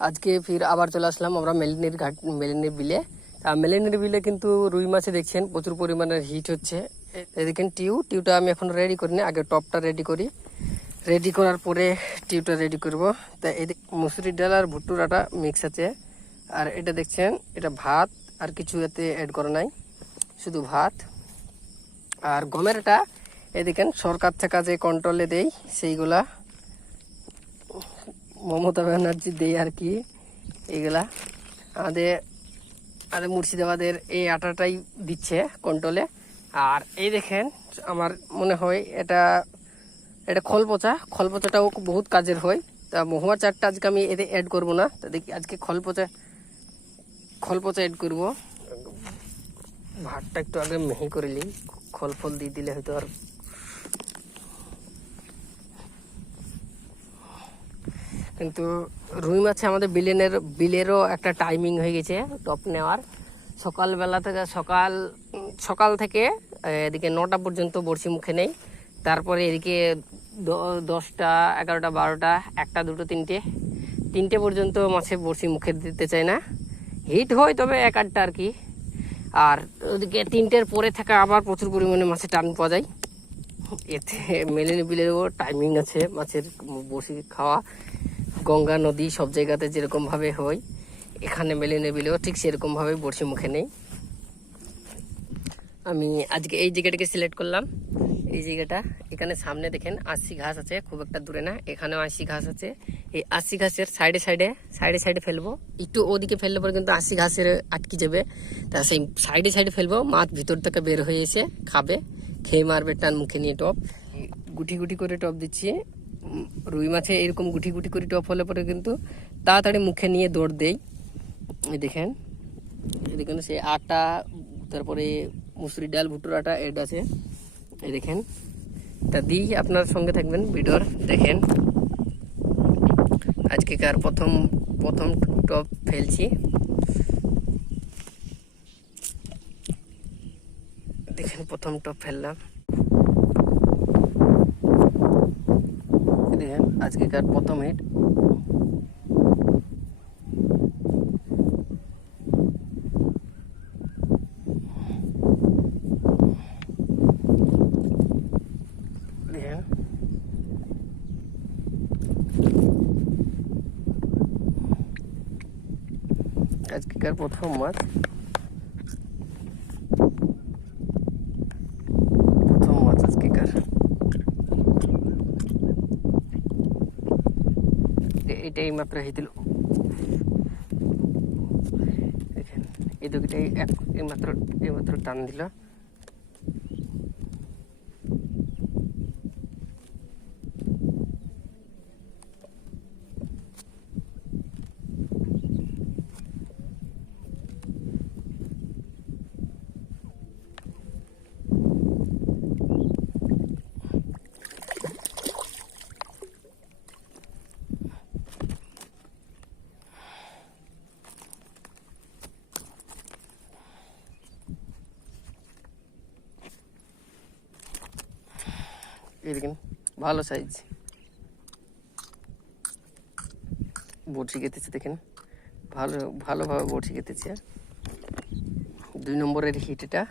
আজকে ফির আবার চলে আসলাম আমরা মেলিনের ঘাট, মেলিনের বিলে। মেলিনের বিলে কিন্তু রুই মাছে দেখছেন প্রচুর পরিমাণে হিট হচ্ছে। দেখেন টিউটা আমি এখন রেডি করিনি, আগে টপটা রেডি করি। রেডি করার পরে টিউটা রেডি করব। তা এদিকে মুসুরির ডাল আর ভুট্টুর আটা মিক্স আছে। আর এটা দেখছেন, এটা ভাত, আর কিছু এতে অ্যাড করা নাই, শুধু ভাত। আর গমের আটা এদিকে সরকার থেকে যে কন্ট্রোলে দেই সেইগুলা, মমতা ব্যানার্জি দেয় আর কি, এইগুলা আমাদের আমাদের মুর্শিদাবাদের এই আটাটাই দিচ্ছে কন্ট্রোলে। আর এই দেখেন, আমার মনে হয় এটা এটা খলপচাটাও বহুত কাজের হয়। তা মহুয়া চারটা আজকে আমি এতে অ্যাড করব না, তা দেখি আজকে খলপচা অ্যাড করব। ভাতটা একটু আগে মিহি করে নিই, খল দিয়ে দিলে হয়তো আর। কিন্তু রুই মাছে আমাদের বিলেরও একটা টাইমিং হয়ে গেছে টপ নেওয়ার। সকালবেলা থেকে সকাল থেকে এদিকে 9টা পর্যন্ত বড়শি মুখে নেই। তারপরে এদিকে 10টা 11টা 12টা 1টা 2টো 3টে পর্যন্ত মাছে বড়শি মুখে দিতে চায় না। হিট হয় তবে 1-8টা আর কি। আর ওদিকে 3টের পরে থাকা আবার প্রচুর পরিমাণে মাছের টান পাওয়া যায়। এতে মেলিনী বিলেরও টাইমিং আছে মাছের বড়শি খাওয়া। গঙ্গা নদী সব জায়গাতে যেরকমভাবে হয়, এখানে মেলিনী বিলেও ঠিক সেরকমভাবে বড়শি মুখে নেই। আমি আজকে এই জায়গাটাকে সিলেক্ট করলাম। এই জায়গাটা, এখানে সামনে দেখেন আশি ঘাস আছে, খুব একটা দূরে না, এখানেও আশি ঘাস আছে। এই আশি ঘাসের সাইডে ফেলবো। একটু ওদিকে ফেললে পরে কিন্তু আশি ঘাসের আটকে যাবে। তা সেই সাইডে ফেলবো, মাছ ভিতর থেকে বের হয়ে এসে খাবে, খেয়ে মারবে টান মুখে নিয়ে। টপ গুটি গুটি করে টপ দিচ্ছি। রুই মাছে এরকম গুটি গুটি করে টপ হলে পরে কিন্তু তাড়াতাড়ি মুখে নিয়ে দৌড় দেয়। এই দেখেন সেই আটা, তারপরে মুসুরি ডাল ভুট্টুর আটা এড আছে, এই দেখেন। তা দিই, আপনার সঙ্গে থাকবেন ভিডিওর, দেখেন। আজকেকার প্রথম টপ ফেলছি, দেখেন প্রথম টপ ফেললাম। দেখেন আজকেকার প্রথম হিট। দেখেন আজকেকার প্রথম মাছ, আজকেকার। এটাই মাত্র হয়েছিল, দেখেন এই দুটাই এইমাত্র টান দিল। এই দেখেন ভালো সাইজ বড়শি কেটেছে, দেখেন ভালোভাবে বড়শি কেটেছে। 2 নম্বরের হিট এটা।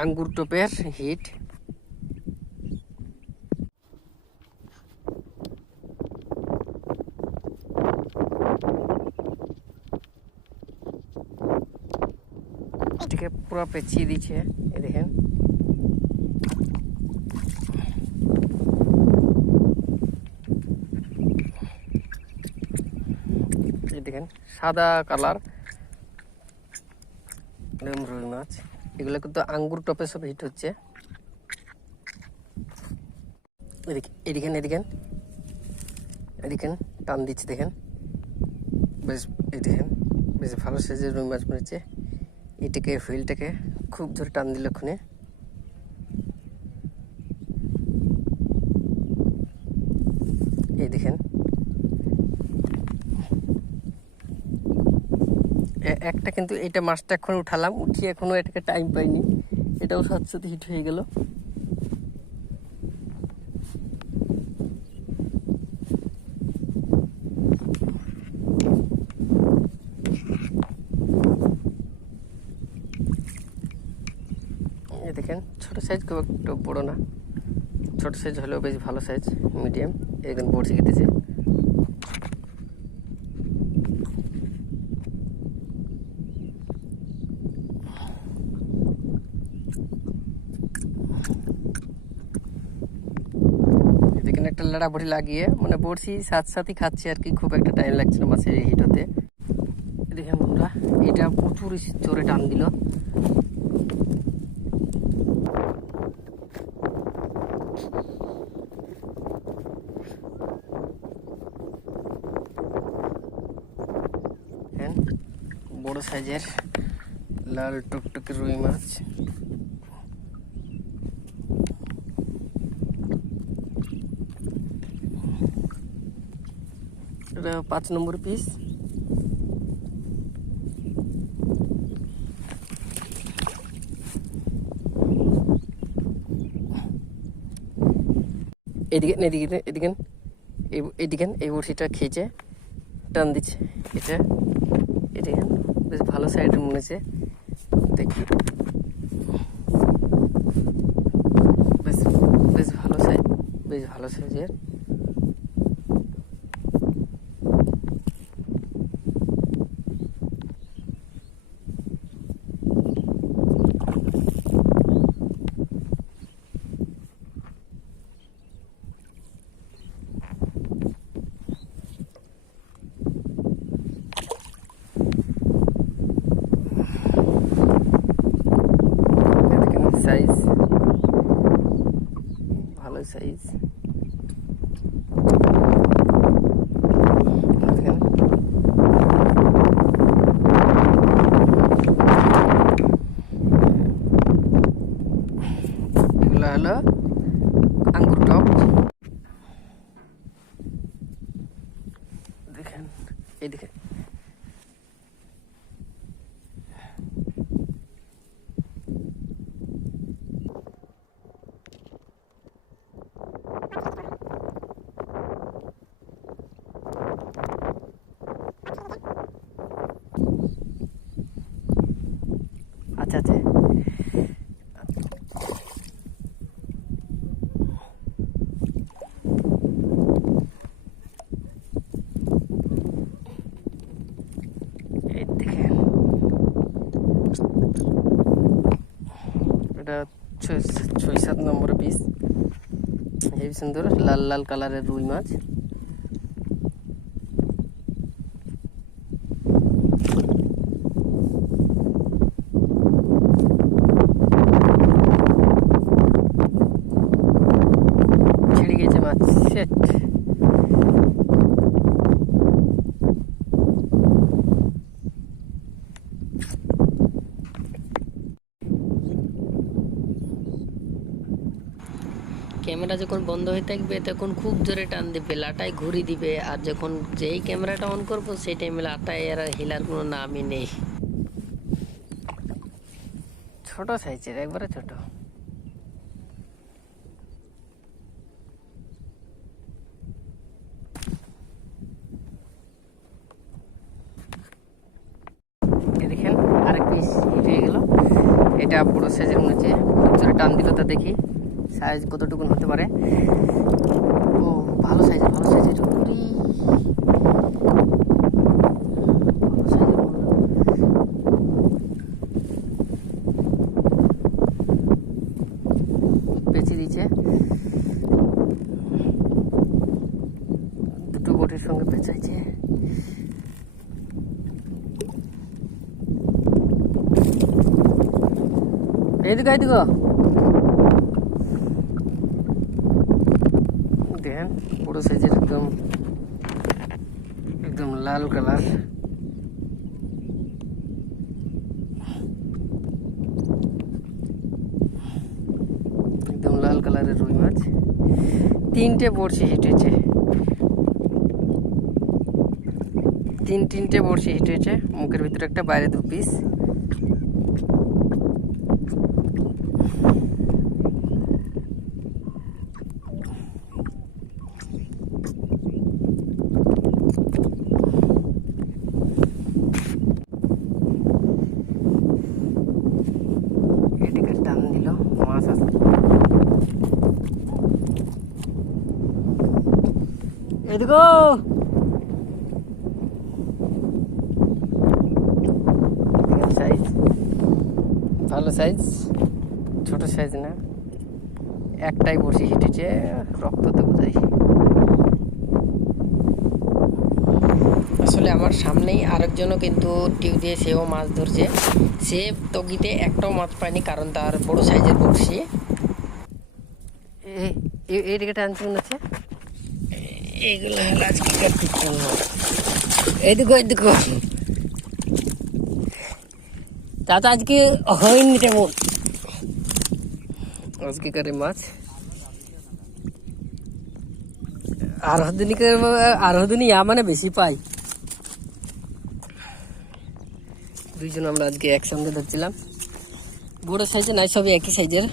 আঙ্গুর টপের হিট। এটাকে পুরো পেঁচিয়ে দিচ্ছে, এই দেখেন। এই দেখেন সাদা কালার রুই মাছ, এগুলো কিন্তু আঙ্গুর টপে সব হিট হচ্ছে। এদিকে টান দিচ্ছে, দেখেন বেশ। এই দেখেন বেশ ভালো সাইজের রুই মাছ পড়েছে। এটাকে হুইলটাকে খুব জোরে টান দিল ওখানে। এই দেখেন একটা, কিন্তু এটা মাছটা এখন উঠালাম, উঠিয়ে এখনো এটাকে টাইম পাইনি, এটাও সাথে হিট হয়ে গেল। দেখেন ছোট সাইজ, খুব একটু বড় না, ছোট সাইজ হলেও বেশ ভালো সাইজ, মিডিয়াম। এখানে বড়শি খেতেছে। এখানে একটা লাড়া বড়ি লাগিয়ে মানে বড়শি সাথে খাচ্ছে আর কি, খুব একটা টাইম লাগছে না মাছের হিট হতে। দেখেন বন্ধুরা, এটা প্রচুর জোরে টান দিল। বড় সাইজের লাল টুকটুকে রুই মাছ। এটা 5 নম্বর পিস। এদিকে এদিকে এদিকে এদিকে এই বড়শিটা খেয়েছে, টান দিচ্ছে। এটা এদিকে বেশ ভালো সাইডের মনে হচ্ছে, দেখি বেশ বেশ ভালো সাইজ, বেশ ভালো সাইজের। সাইজ ভালো সাইজ। এগুলো হলো আঙ্গুর টপ। দেখেন এইদিকে আচ্ছা আচ্ছা এই দেখেন এটা 6-7 নম্বর পিস। হেবি সুন্দর লাল লাল কালারের রুই মাছ। ছেড়ে গেছে মাছ, সেট। ক্যামেরা যখন বন্ধ হয়ে থাকবে তখন খুব জোরে টান দিবে, লাটায় ঘুরি দিবে। আর যখন যেই ক্যামেরাটা অন করবো সেই টাইমে লাটায় আর হিলার কোনো নামই নেই। ছোট সাইজের, একবারে ছোট। দেখেন আরেক পিস হিট হয়ে গেল। এটা বড় সাইজের মনে হচ্ছে, খুব জোরে টান দিল, তা দেখি সাইজ কতটুকুন হতে পারে। ও ভালো সাইজের, ভালো সাইজের বেঁচে দিচ্ছে। দুটো বটির সঙ্গে বেঁচাইছে। এইদিকে এইদিকে দেখেন বড় সাইজের, একদম একদম লাল কালার। একদম লাল কালারের রুই মাছ। 3টে বড়শি হিট হয়েছে, তিনটে বড়শি হিট হয়েছে। মুখের ভিতরে একটা, বাইরে 2 পিস। এদিকে টান দিল। এদিকে সাইজ ভালো সাইজ, ছোট সাইজ না, একটাই বড়শি হিটেছে, রক্ততে বোঝাই। আসলে আমার সামনেই আরেকজনও কিন্তু টিউ দিয়ে সেও মাছ ধরছে। সে তগিতে একটাও মাছ পায়নি, কারণ তার বড় সাইজের বড়শি। এইদিকে টানছে মনে হচ্ছে, এইগুলো আজকে এইদিকে এইদিকে চাচা আজকে হয়নি তেমন আজকে করে মাছ। আরোহদিনী মানে বেশি পাই। দুইজন আমরা আজকে একসঙ্গে ধরছিলাম, বড় সাইজের নাই, সবই একই সাইজের।